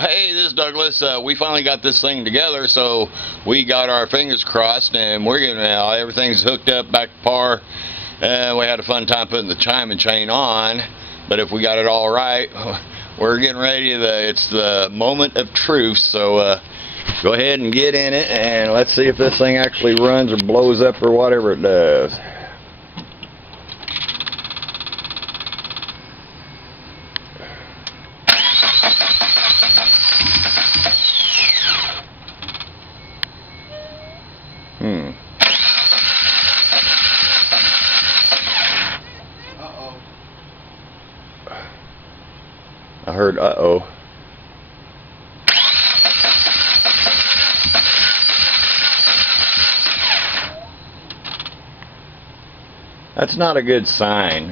Hey, this is Douglas. We finally got this thing together, so we got our fingers crossed, and we're getting everything's hooked up back to par. We had a fun time putting the timing chain on, but if we got it all right, we're getting ready. It's the moment of truth. So go ahead and get in it, and let's see if this thing actually runs or blows up or whatever it does. Uh-oh. I heard uh-oh. That's not a good sign.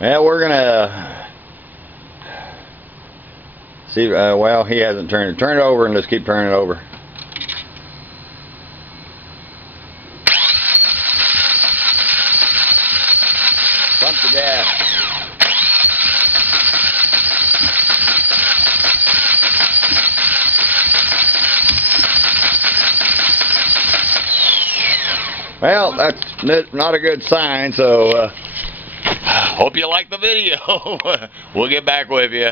Yeah, we're gonna see. Well, he hasn't turned it. Turn it over and let's keep turning it over. Pump the gas. Well, that's not a good sign, so hope you like the video. We'll get back with you.